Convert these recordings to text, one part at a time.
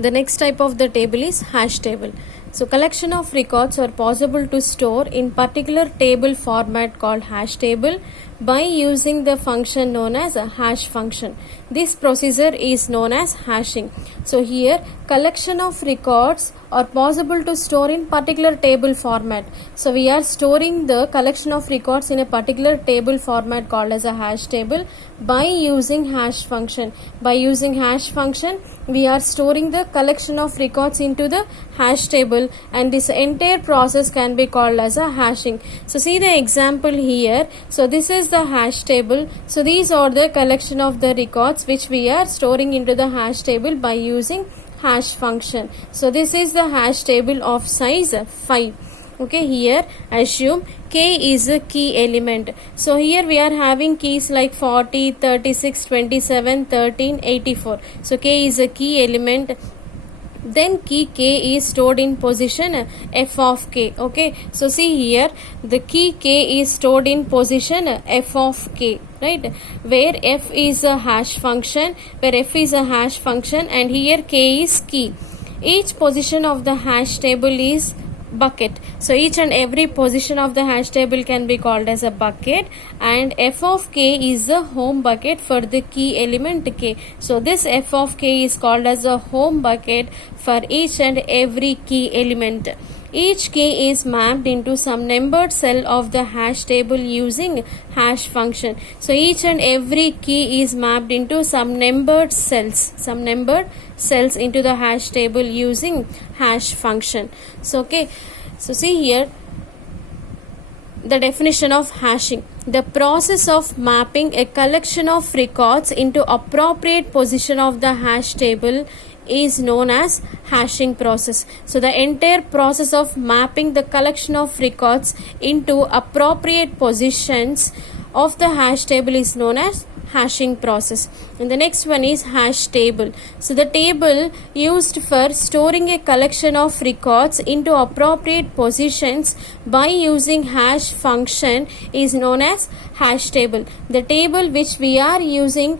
The next type of the table is hash table. So collection of records are possible to store in particular table format called hash table by using the function known as a hash function. This procedure is known as hashing. So here collection of records are possible to store in particular table format. So we are storing the collection of records in a particular table format called as a hash table by using hash function. By using hash function we are storing the collection of records into the hash table, and this entire process can be called as a hashing. So see the example here. So this is the hash table. So these are the collection of the records which we are storing into the hash table by using hash function. So this is the hash table of size 5. Okay, here assume k is a key element. So here we are having keys like 40, 36, 27, 13, 84. So k is a key element. Then key k is stored in position f of k. Okay, so see here the key k is stored in position f of k, right, where f is a hash function, and here k is key. Each position of the hash table is bucket. So each and every position of the hash table can be called as a bucket, and f of k is the home bucket for the key element k. So this f of k is called as a home bucket for each and every key element. Each key is mapped into some numbered cell of the hash table using hash function. So each and every key is mapped into some numbered cells into the hash table using hash function. So okay, so see here the definition of hashing: the process of mapping a collection of records into appropriate position of the hash table is known as hashing process. So the entire process of mapping the collection of records into appropriate positions of the hash table is known as hashing process. And the next one is hash table. So the table used for storing a collection of records into appropriate positions by using hash function is known as hash table. The table which we are using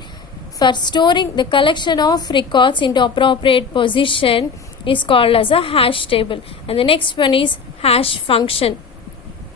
for storing the collection of records into appropriate position is called as a hash table. And the next one is hash function.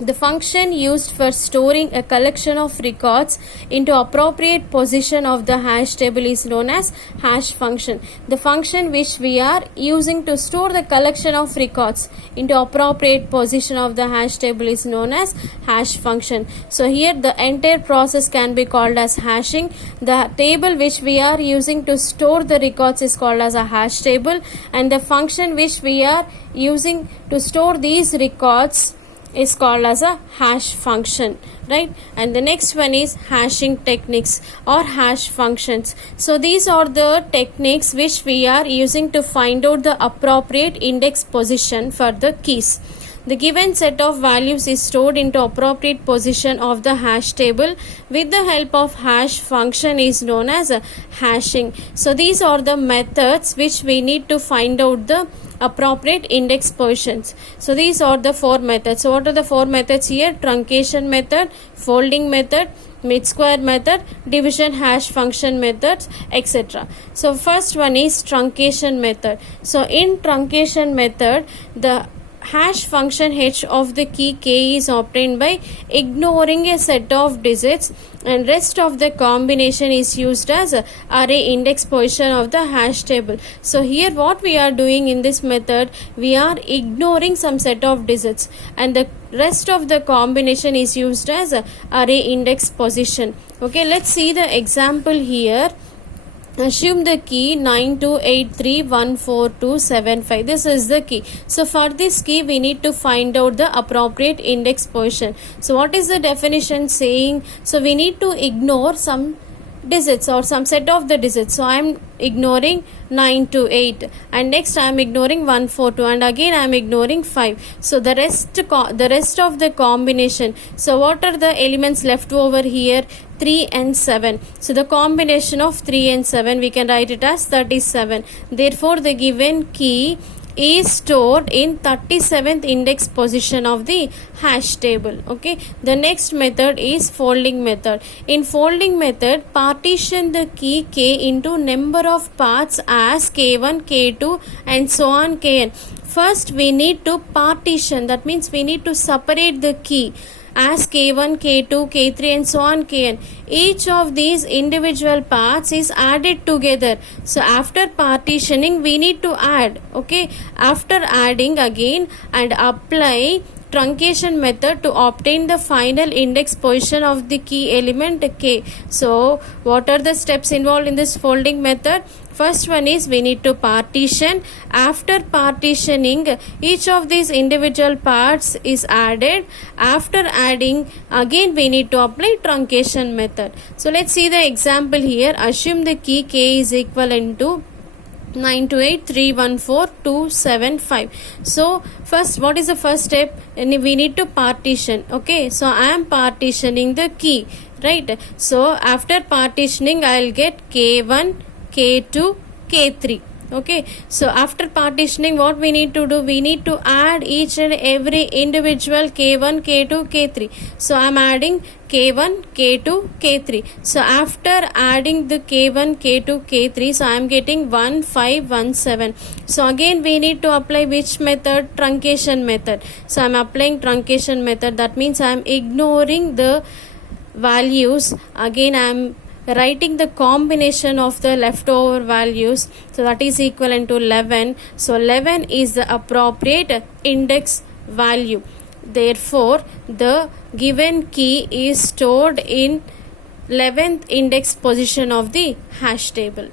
The function used for storing a collection of records into appropriate position of the hash table is known as hash function. The function which we are using to store the collection of records into appropriate position of the hash table is known as hash function. So here the entire process can be called as hashing. The table which we are using to store the records is called as a hash table, and the function which we are using to store these records is called as a hash function, right? And the next one is hashing techniques or hash functions. So these are the techniques which we are using to find out the appropriate index position for the keys. The given set of values is stored into appropriate position of the hash table with the help of hash function is known as hashing. So these are the methods which we need to find out the appropriate index positions. So these are the 4 methods. So what are the 4 methods here? Truncation method, folding method, mid-square method, division hash function methods, etc. So first one is truncation method. So in truncation method, the hash function h of the key k is obtained by ignoring a set of digits, and rest of the combination is used as array index position of the hash table. So here what we are doing in this method, we are ignoring some set of digits, and the rest of the combination is used as array index position. Okay, let's see the example here. Assume the key 92831427. This is the key. So for this key we need to find out the appropriate index position. So what is the definition saying? So we need to ignore some digits or some set of the digits. So I am ignoring 928, and next I am ignoring 142, and again I am ignoring 5. So the rest of the combination. So what are the elements left over here? 3 and 7. So the combination of 3 and 7 we can write it as 37. Therefore the given key is stored in 37th index position of the hash table. Okay, the next method is folding method. In folding method, partition the key k into number of parts as k1, k2 and so on kn. First we need to partition, that means we need to separate the key as k1, k2, k3 and so on kn. Each of these individual parts is added together. So after partitioning we need to add. Okay, after adding again and apply truncation method to obtain the final index position of the key element k. So what are the steps involved in this folding method? First one is we need to partition. After partitioning, each of these individual parts is added. After adding, again we need to apply truncation method. So let's see the example here. Assume the key k is equivalent to 928314275. So first, what is the first step? And we need to partition. Okay, so I am partitioning the key, right? So after partitioning I will get k1, k2, k3. Okay, so after partitioning what we need to do? We need to add each and every individual k1, k2, k3. So I am adding k1, k2, k3. So after adding the k1, k2, k3, so I am getting 1, 5, 1, 7. So again we need to apply which method? Truncation method. So I am applying truncation method. That means I am ignoring the values. Again I am writing the combination of the leftover values, so that is equivalent to 11. So 11 is the appropriate index value. Therefore the given key is stored in 11th index position of the hash table.